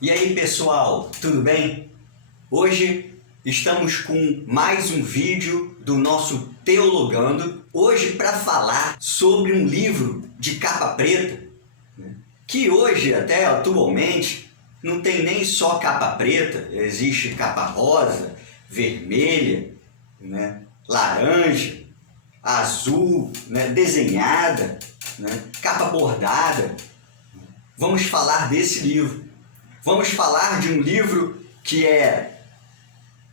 E aí pessoal, tudo bem? Hoje estamos com mais um vídeo do nosso Teologando, hoje para falar sobre um livro de capa preta, que hoje, até atualmente, não tem nem só capa preta, existe capa rosa, vermelha, laranja, azul, desenhada, capa bordada. Vamos falar desse livro. Vamos falar de um livro que é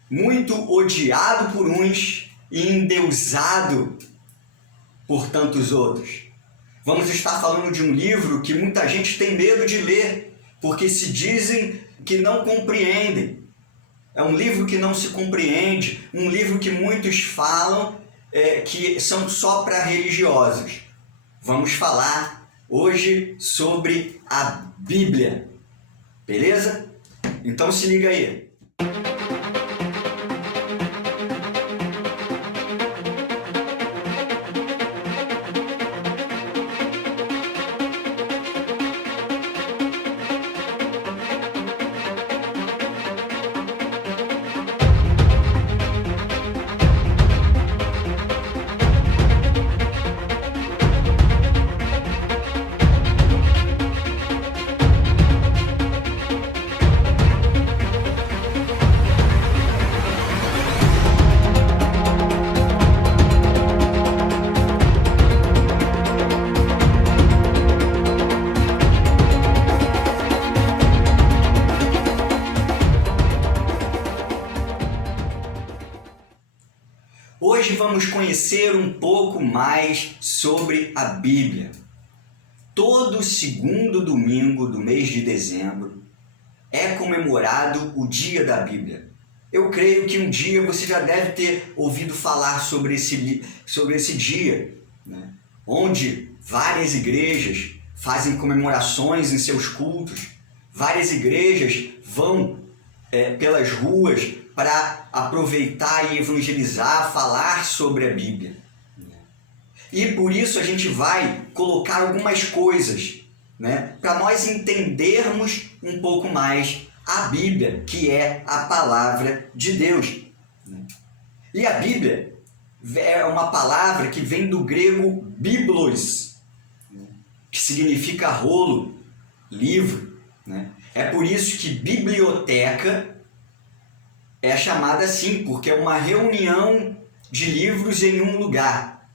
muito odiado por uns e endeusado por tantos outros. Vamos estar falando de um livro que muita gente tem medo de ler, porque se dizem que não compreendem. É um livro que não se compreende, um livro que muitos falam que são só para religiosos. Vamos falar hoje sobre a Bíblia. Beleza? Então se liga aí. Hoje vamos conhecer um pouco mais sobre a Bíblia. Todo segundo domingo do mês de dezembro é comemorado o Dia da Bíblia. Eu creio que um dia você já deve ter ouvido falar sobre esse dia, onde várias igrejas fazem comemorações em seus cultos, várias igrejas vão pelas ruas para aproveitar e evangelizar, falar sobre a Bíblia. E por isso a gente vai colocar algumas coisas, para nós entendermos um pouco mais a Bíblia, que é a palavra de Deus. E a Bíblia é uma palavra que vem do grego biblos, que significa rolo, livro. É por isso que biblioteca é chamada assim, porque é uma reunião de livros em um lugar.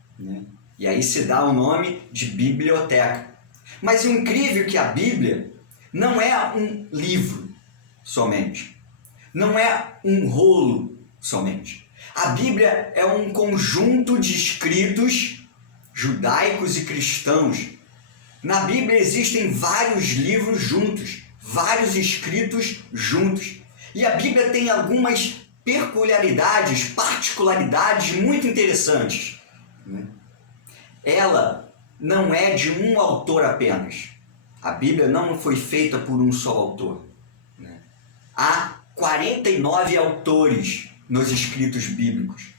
E aí se dá o nome de biblioteca. Mas o incrível é que a Bíblia não é um livro somente. Não é um rolo somente. A Bíblia é um conjunto de escritos judaicos e cristãos. Na Bíblia existem vários livros juntos, vários escritos juntos. E a Bíblia tem algumas peculiaridades, particularidades muito interessantes. Ela não é de um autor apenas. A Bíblia não foi feita por um só autor. Há 49 autores nos escritos bíblicos.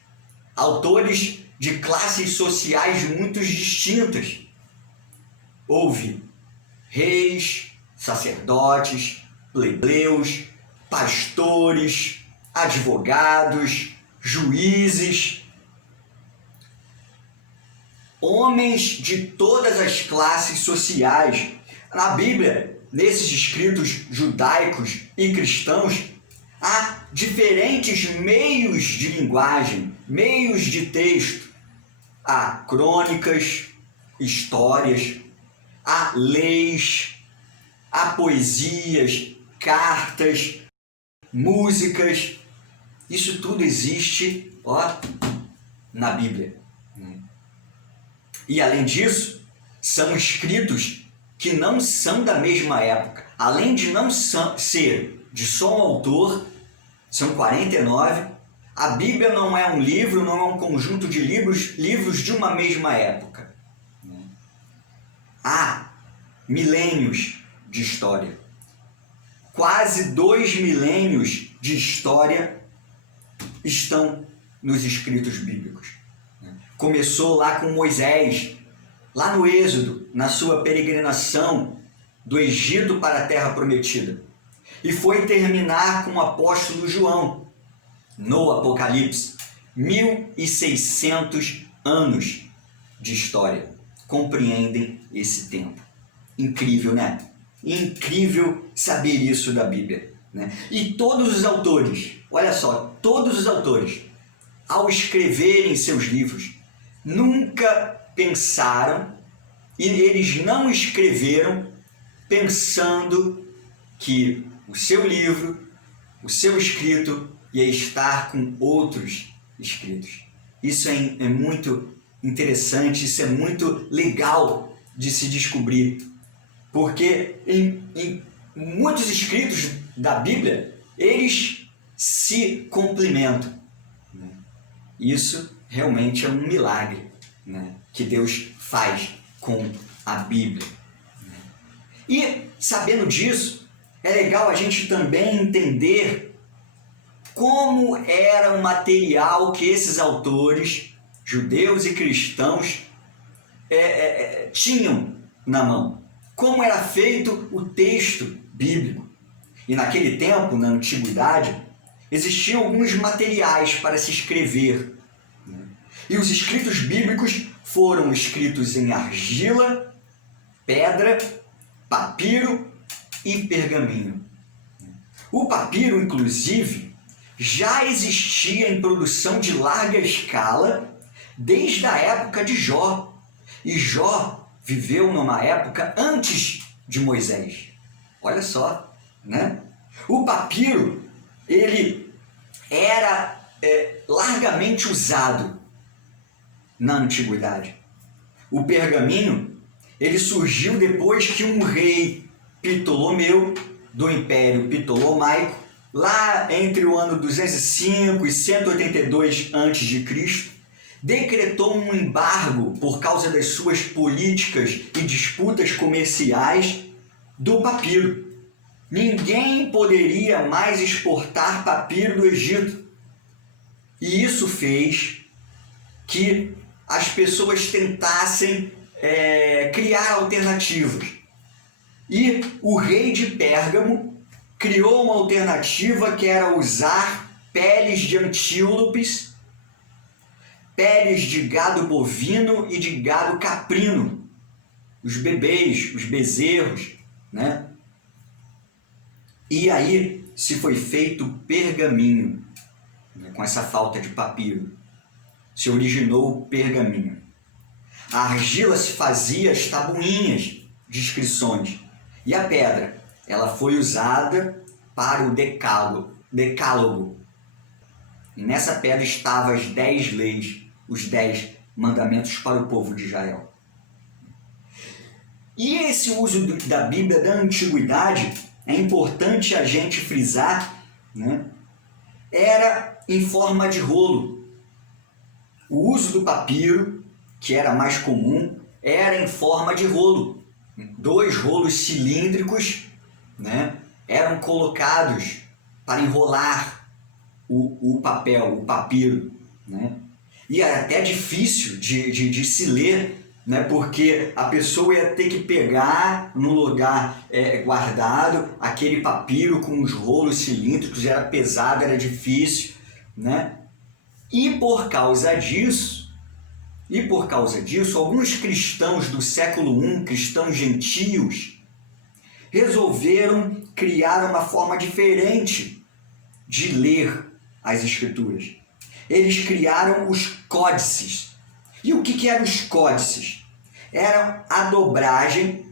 Autores de classes sociais muito distintas. Houve reis, sacerdotes, plebeus, pastores, advogados, juízes, homens de todas as classes sociais. Na Bíblia, nesses escritos judaicos e cristãos, há diferentes meios de linguagem, meios de texto. Há crônicas, histórias, há leis, há poesias, cartas, músicas. Isso tudo existe, na Bíblia. E além disso, são escritos que não são da mesma época. Além de não ser de só um autor, são 49. A Bíblia não é um livro, não é um conjunto de livros de uma mesma época. Há milênios de história. Quase 2 milênios de história estão nos escritos bíblicos. Começou lá com Moisés, lá no Êxodo, na sua peregrinação do Egito para a Terra Prometida. e foi terminar com o apóstolo João, no Apocalipse. 1.600 anos de história compreendem esse tempo. Incrível, né? Incrível saber isso da Bíblia, né? E todos os autores, olha só, todos os autores, ao escreverem seus livros, nunca pensaram, e eles não escreveram pensando que o seu livro, o seu escrito, ia estar com outros escritos. Isso é muito interessante, isso é muito legal de se descobrir, porque em muitos escritos da Bíblia, eles se complementam, né? Isso realmente é um milagre, né, que Deus faz com a Bíblia. E, sabendo disso, é legal a gente também entender como era o material que esses autores, judeus e cristãos, tinham na mão. Como era feito o texto bíblico. E naquele tempo, na antiguidade, existiam alguns materiais para se escrever. E os escritos bíblicos foram escritos em argila, pedra, papiro e pergaminho. O papiro, inclusive, já existia em produção de larga escala desde a época de Jó. E Jó viveu numa época antes de Moisés. Olha só, né? O papiro, ele era largamente usado na antiguidade. O pergaminho, ele surgiu depois que um rei Ptolomeu, do Império Ptolomaico, lá entre o ano 205 e 182 a.C., decretou um embargo por causa das suas políticas e disputas comerciais do papiro. Ninguém poderia mais exportar papiro do Egito. E isso fez que as pessoas tentassem criar alternativas. E o rei de Pérgamo criou uma alternativa que era usar peles de antílopes, peles de gado bovino e de gado caprino, os bebês, os bezerros, né? E aí se foi feito pergaminho, né? Com essa falta de papiro, se originou o pergaminho. A argila se fazia as tabuinhas de inscrições, e a pedra, ela foi usada para o decálogo. E nessa pedra estavam as 10 leis, os 10 mandamentos para o povo de Israel. E esse uso da Bíblia da antiguidade, é importante a gente frisar, né? Era em forma de rolo. O uso do papiro, que era mais comum, era em forma de rolo. 2 rolos cilíndricos, né, eram colocados para enrolar o papel, o papiro, né? E era até difícil de se ler, né, porque a pessoa ia ter que pegar no lugar guardado aquele papiro com os rolos cilíndricos, era pesado, era difícil, né? E por causa disso, alguns cristãos do século I, cristãos gentios, resolveram criar uma forma diferente de ler as Escrituras. Eles criaram os códices. E o que eram os códices? Era a dobragem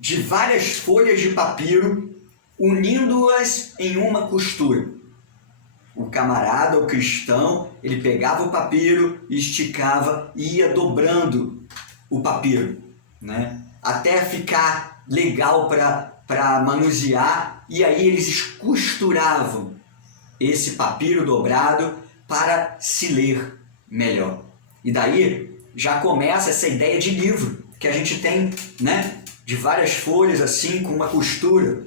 de várias folhas de papiro, unindo-as em uma costura. O camarada, o cristão, ele pegava o papiro, esticava e ia dobrando o papiro, né? Até ficar legal para manusear, e aí eles costuravam esse papiro dobrado para se ler melhor. E daí já começa essa ideia de livro, que a gente tem, né, de várias folhas assim, com uma costura.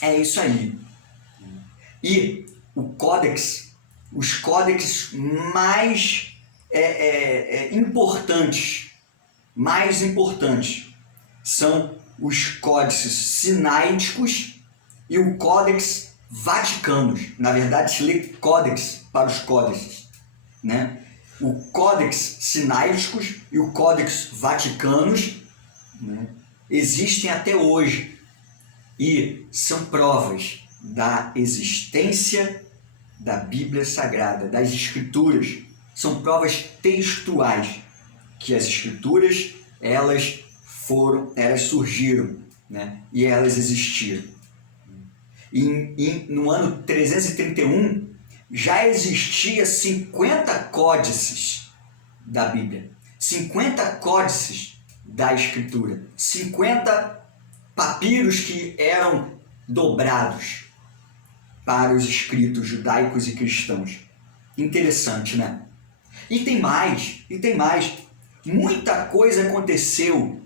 É isso aí. E os códex mais importantes são os códices sinaíticos e o Codex Vaticanus. Na verdade, se lê Codex para os códices, né? O Codex Sinaíticos e o Codex Vaticanus, né, existem até hoje e são provas da existência da Bíblia Sagrada, das Escrituras. São provas textuais que as Escrituras elas surgiram, né, e elas existiram. No ano 331 já existia 50 códices da Bíblia, 50 códices da Escritura, 50 papiros que eram dobrados para os escritos judaicos e cristãos. Interessante, né? E tem mais. Muita coisa aconteceu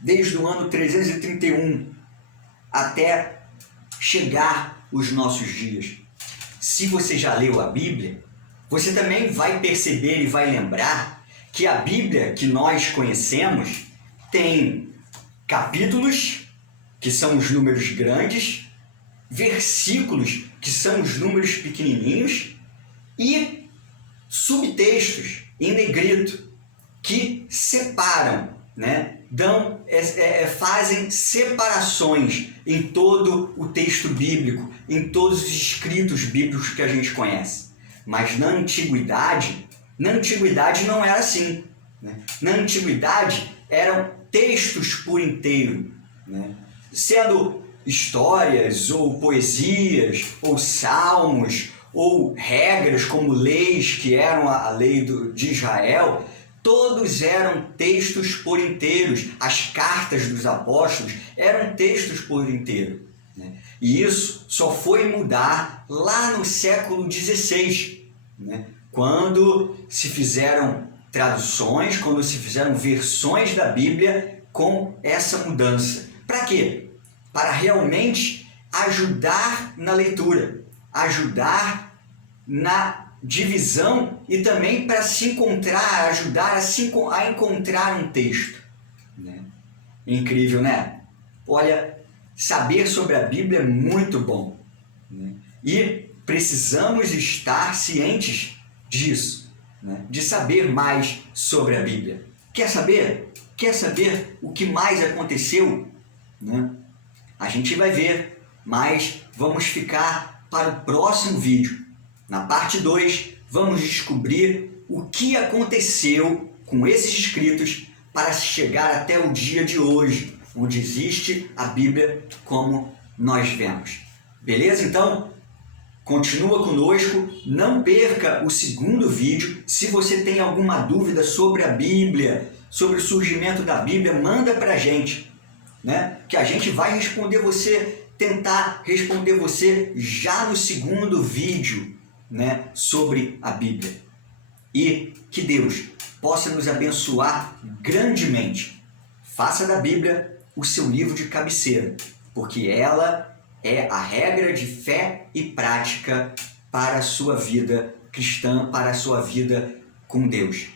desde o ano 331 até chegar os nossos dias. Se você já leu a Bíblia, você também vai perceber e vai lembrar que a Bíblia que nós conhecemos tem capítulos, que são os números grandes, versículos, que são os números pequenininhos, e subtextos em negrito, que separam, né? Fazem separações em todo o texto bíblico, em todos os escritos bíblicos que a gente conhece. Mas na antiguidade não era assim, né? Na antiguidade eram textos por inteiro, né? Sendo histórias, ou poesias, ou salmos, ou regras como leis, que eram a lei de Israel. Todos eram textos por inteiros. As cartas dos apóstolos eram textos por inteiro, né? E isso só foi mudar lá no século XVI, né? Quando se fizeram traduções, quando se fizeram versões da Bíblia com essa mudança. Para quê? Para realmente ajudar na leitura, ajudar na divisão e também para se encontrar, ajudar a encontrar um texto, né? Incrível, né? Olha, saber sobre a Bíblia é muito bom, né? E precisamos estar cientes disso, né? De saber mais sobre a Bíblia. Quer saber? Quer saber o que mais aconteceu, né? A gente vai ver, mas vamos ficar para o próximo vídeo. Na parte 2, vamos descobrir o que aconteceu com esses escritos para chegar até o dia de hoje, onde existe a Bíblia como nós vemos. Beleza? Então, continua conosco, não perca o segundo vídeo. Se você tem alguma dúvida sobre a Bíblia, sobre o surgimento da Bíblia, manda para a gente, né? Que a gente vai tentar responder você já no segundo vídeo, né, sobre a Bíblia. E que Deus possa nos abençoar grandemente. Faça da Bíblia o seu livro de cabeceira, porque ela é a regra de fé e prática para a sua vida cristã, para a sua vida com Deus.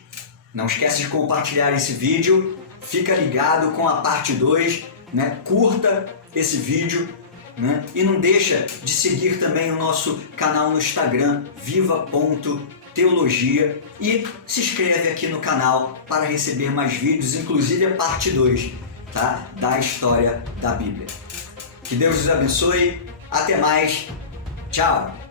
Não esqueça de compartilhar esse vídeo, fica ligado com a parte 2, né? Curta esse vídeo, né? E não deixa de seguir também o nosso canal no Instagram, viva.teologia, e se inscreve aqui no canal para receber mais vídeos, inclusive a parte 2, tá? Da história da Bíblia. Que Deus os abençoe, até mais, tchau!